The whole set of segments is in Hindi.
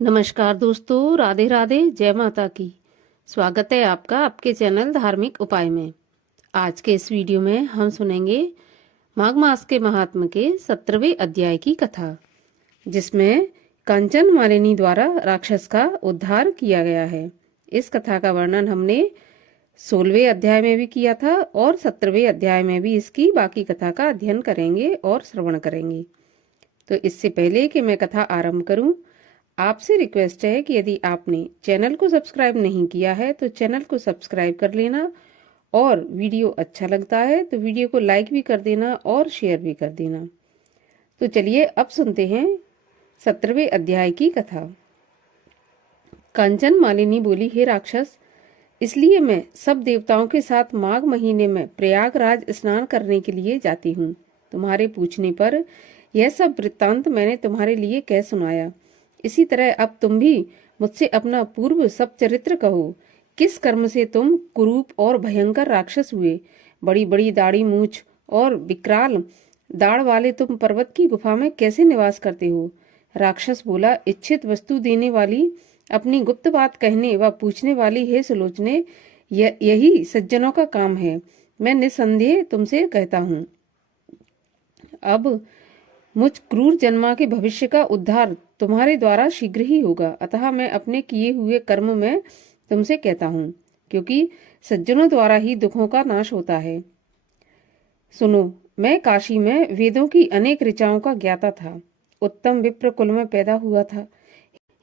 नमस्कार दोस्तों, राधे राधे, जय माता की। स्वागत है आपका आपके चैनल धार्मिक उपाय में। आज के इस वीडियो में हम सुनेंगे माघ मास के महात्म के 17वें अध्याय की कथा, जिसमें कांचन मालिनी द्वारा राक्षस का उद्धार किया गया है। इस कथा का वर्णन हमने 16वें अध्याय में भी किया था और 17वें अध्याय में भी इसकी बाकी कथा का अध्ययन करेंगे और श्रवण करेंगे। तो इससे पहले कि मैं कथा आरंभ करूं, आपसे रिक्वेस्ट है कि यदि आपने चैनल को सब्सक्राइब नहीं किया है तो चैनल को सब्सक्राइब कर लेना, और वीडियो अच्छा लगता है तो वीडियो को लाइक भी कर देना और शेयर भी कर देना। तो चलिए अब सुनते हैं 17वें अध्याय की कथा। कांचन मालिनी बोली, हे राक्षस, इसलिए मैं सब देवताओं के साथ माघ महीने में प्रयागराज स्नान करने के लिए जाती हूँ। तुम्हारे पूछने पर यह सब वृत्तांत मैंने तुम्हारे लिए कह सुनाया। इसी तरह अब तुम भी मुझसे अपना पूर्व सब चरित्र कहो। किस कर्म से तुम कुरूप और भयंकर राक्षस हुए? बड़ी बड़ी दाढ़ी मूछ और विकराल दाढ़ वाले तुम पर्वत की गुफा में कैसे निवास करते हो? राक्षस बोला, इच्छित वस्तु देने वाली, अपनी गुप्त बात कहने व पूछने वाली हे सुलोचने, यही सज्जनों का काम है। मैं निसंदेह तुमसे कहता हूँ, अब मुझ क्रूर जन्मा के भविष्य का उद्धार तुम्हारे द्वारा शीघ्र ही होगा। अतः मैं अपने किए हुए कर्म में तुमसे कहता हूँ, क्योंकि सज्जनों द्वारा ही दुखों का नाश होता है। सुनो, मैं काशी में वेदों की अनेक ऋचाओं का ज्ञाता था, उत्तम विप्र कुल में पैदा हुआ था।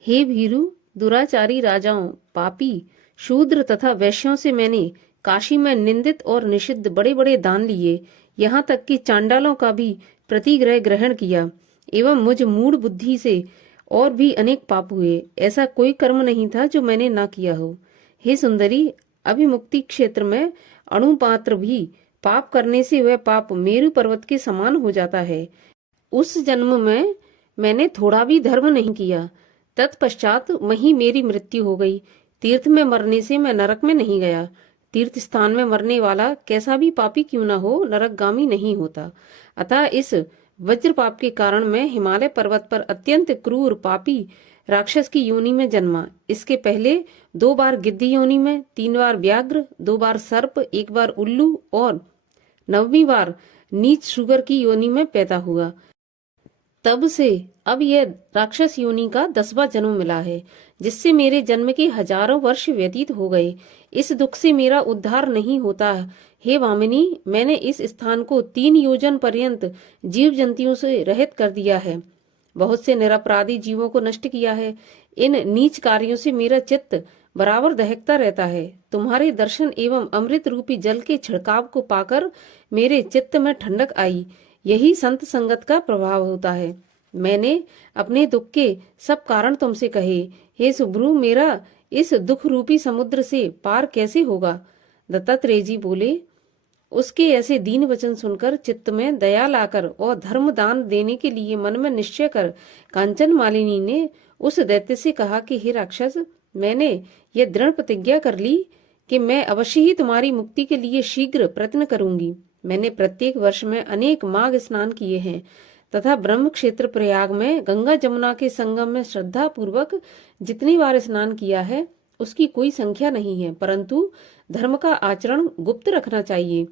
हे भीरु, दुराचारी राजाओं, पापी, शूद्र तथा वैश्यों से मैंने काशी में निंदित और निषिद्ध बड़े बड़े दान लिए, यहाँ तक कि चांडालों का भी प्रतिग्रह ग्रहण किया, एवं मुझ मूढ़ बुद्धि से और भी अनेक पाप हुए। ऐसा कोई कर्म नहीं था जो मैंने ना किया हो। हे सुंदरी, अभिमुक्ति क्षेत्र में अणुपात्र भी पाप करने से वह पाप मेरु पर्वत के समान हो जाता है। उस जन्म में मैंने थोड़ा भी धर्म नहीं किया, तत्पश्चात वहीं मेरी मृत्यु हो गई। तीर्थ में मरने से मैं नरक में नहीं गया। तीर्थ स्थान में मरने वाला कैसा भी पापी क्यों न हो, नरकगामी नहीं होता। अतः इस वज्रपाप के कारण मैं हिमालय पर्वत पर अत्यंत क्रूर पापी राक्षस की योनि में जन्मा। इसके पहले 2 बार गिद्ध योनि में, 3 बार व्याघ्र, 2 बार सर्प, 1 बार उल्लू और 9वीं बार नीच शुगर की योनि में पैदा हुआ। तब से अब यह राक्षस योनि का 10वां जन्म मिला है, जिससे मेरे जन्म के हजारों वर्ष व्यतीत हो गए। इस दुख से मेरा उद्धार नहीं होता। हे वामिनी, मैंने इस स्थान को 3 योजन पर्यंत जीव जंतुओं से रहित कर दिया है, बहुत से निरपराधी जीवों को नष्ट किया है। इन नीच कार्यों से मेरा चित्त बराबर दहकता रहता है। तुम्हारे दर्शन एवं अमृत रूपी जल के छिड़काव को पाकर मेरे चित्त में ठंडक आई। यही संत संगत का प्रभाव होता है। मैंने अपने दुख के सब कारण तुमसे कहे। हे सुभ्रु, मेरा इस दुख रूपी समुद्र से पार कैसे होगा? दत्तात्रेय जी बोले, उसके ऐसे दीन वचन सुनकर चित्त में दया लाकर और धर्म दान देने के लिए मन में निश्चय कर कांचन मालिनी ने उस दैत्य से कहा कि हे राक्षस, मैंने यह दृढ़ प्रतिज्ञा कर ली कि मैं अवश्य ही तुम्हारी मुक्ति के लिए शीघ्र प्रयत्न करूंगी। मैंने प्रत्येक वर्ष में अनेक माघ स्नान किए हैं तथा ब्रह्म क्षेत्र प्रयाग में गंगा जमुना के संगम में श्रद्धा पूर्वक जितनी बार स्नान किया है उसकी कोई संख्या नहीं है, परंतु धर्म का आचरण गुप्त रखना चाहिए।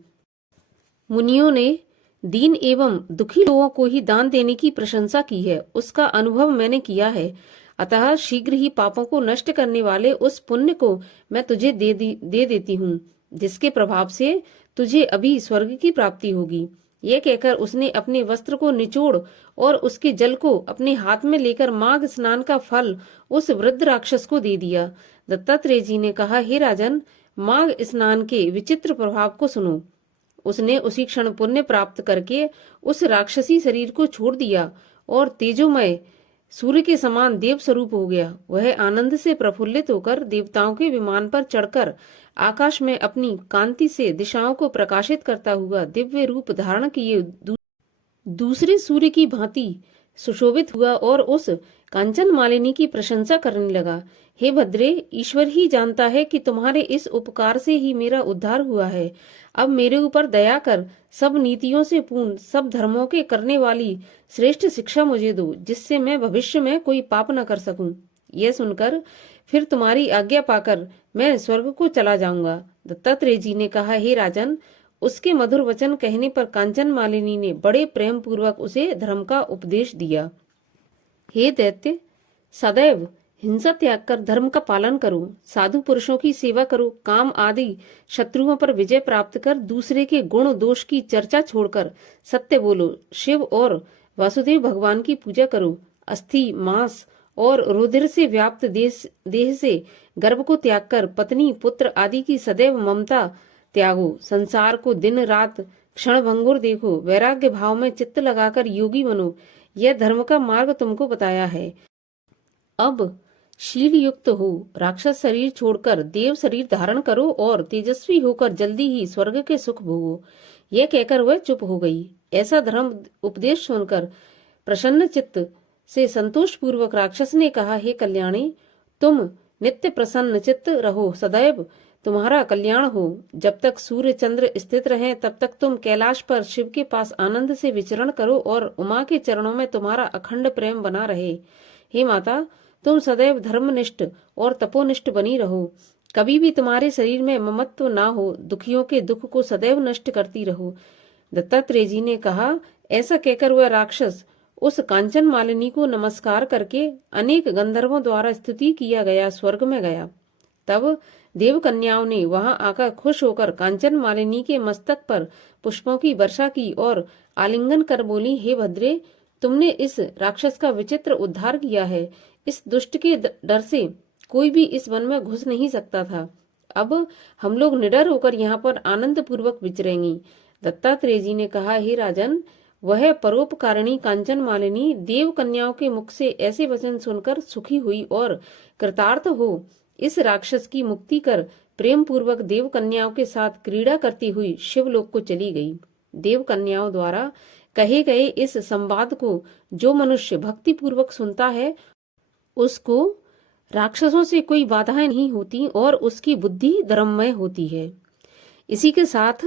मुनियों ने दीन एवं दुखी लोगों को ही दान देने की प्रशंसा की है, उसका अनुभव मैंने किया है। अतः शीघ्र ही पापों को नष्ट करने वाले उस पुण्य को मैं तुझे दे देती हूँ, जिसके प्रभाव से तुझे अभी स्वर्ग की प्राप्ति होगी। यह कहकर उसने अपने वस्त्र को निचोड़ और उसके जल को अपने हाथ में लेकर माघ स्नान का फल उस वृद्ध राक्षस को दे दिया। दत्तात्रेय जी ने कहा, हे राजन, माघ स्नान के विचित्र प्रभाव को सुनो। उसने उसी क्षण पुण्य प्राप्त करके उस राक्षसी शरीर को छोड़ दिया और तेजोमय सूर्य के समान देव स्वरूप हो गया। वह आनंद से प्रफुल्लित होकर देवताओं के विमान पर चढ़कर आकाश में अपनी कांति से दिशाओं को प्रकाशित करता हुआ दिव्य रूप धारण किए दूसरे सूर्य की भांति सुशोभित हुआ और उस कांचन मालिनी की प्रशंसा करने लगा। हे भद्रे, ईश्वर ही जानता है कि तुम्हारे इस उपकार से ही मेरा उद्धार हुआ है। अब मेरे ऊपर दया कर सब नीतियों से पूर्ण, सब धर्मों के करने वाली श्रेष्ठ शिक्षा मुझे दो, जिससे मैं भविष्य में कोई पाप न कर सकूं। यह सुनकर फिर तुम्हारी आज्ञा पाकर मैं स्वर्ग को चला जाऊंगा। दत्तात्रेय जी ने कहा, हे राजन, उसके मधुर वचन कहने पर कांचन मालिनी ने बड़े प्रेम पूर्वक उसे धर्म का उपदेश दिया। हे दैत्य, सदैव हिंसा त्याग कर धर्म का पालन करो, साधु पुरुषों की सेवा करो, काम आदि शत्रुओं पर विजय प्राप्त कर दूसरे के गुण दोष की चर्चा छोड़कर सत्य बोलो, शिव और वासुदेव भगवान की पूजा करो, अस्थि मांस और रुधिर से व्याप्त देह से गर्भ को त्याग कर पत्नी पुत्र आदि की सदैव ममता त्यागो, संसार को दिन रात क्षण भंगुर देखो, वैराग्य भाव में चित्त लगाकर योगी बनो। यह धर्म का मार्ग तुमको बताया है। अब शील युक्त हो, राक्षस शरीर छोड़कर देव शरीर धारण करो और तेजस्वी होकर जल्दी ही स्वर्ग के सुख भोगो। यह कहकर वह चुप हो गई। ऐसा धर्म उपदेश सुनकर प्रसन्न चित्त से संतोष पूर्वक राक्षस ने कहा, हे कल्याणी, तुम नित्य प्रसन्न चित्त रहो, सदैव तुम्हारा कल्याण हो। जब तक सूर्य चंद्र स्थित रहें तब तक तुम कैलाश पर शिव के पास आनंद से विचरण करो और उमा के चरणों में तुम्हारा अखंड प्रेम बना रहे। हे माता, तुम सदैव धर्मनिष्ठ और तपोनिष्ठ बनी रहो। कभी भी तुम्हारे शरीर में ममत्व ना हो, दुखियों के दुख को सदैव नष्ट करती रहो। दत्तात्रेय जी ने कहा, ऐसा कहकर वह राक्षस उस कांचन मालिनी को नमस्कार करके अनेक गंधर्वों द्वारा स्तुति किया गया स्वर्ग में गया। तब देव कन्याओं ने वहां आकर खुश होकर कांचन मालिनी के मस्तक पर पुष्पों की वर्षा की और आलिंगन कर बोली, हे भद्रे, तुमने इस राक्षस का विचित्र उद्धार किया है। इस दुष्ट के डर से कोई भी इस वन में घुस नहीं सकता था। अब हम लोग निडर होकर यहाँ पर आनंद पूर्वक विचरेंगी। दत्तात्रेय जी ने कहा, हे राजन, वह परोपकारिणी कांचन मालिनी देव कन्याओं के मुख से ऐसे वचन सुनकर सुखी हुई और कृतार्थ हो इस राक्षस की मुक्ति कर प्रेम पूर्वक देव कन्याओं के साथ क्रीड़ा करती हुई शिवलोक को चली गई। देव कन्याओं द्वारा कहे गए इस संवाद को जो मनुष्य भक्ति पूर्वक सुनता है उसको राक्षसों से कोई बाधाएं नहीं होती और उसकी बुद्धि धर्ममय होती है। इसी के साथ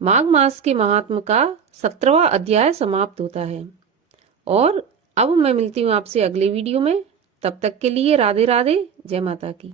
माघ मास के महात्म का 17वां अध्याय समाप्त होता है। और अब मैं मिलती हूँ आपसे अगले वीडियो में। तब तक के लिए राधे राधे, जय माता की।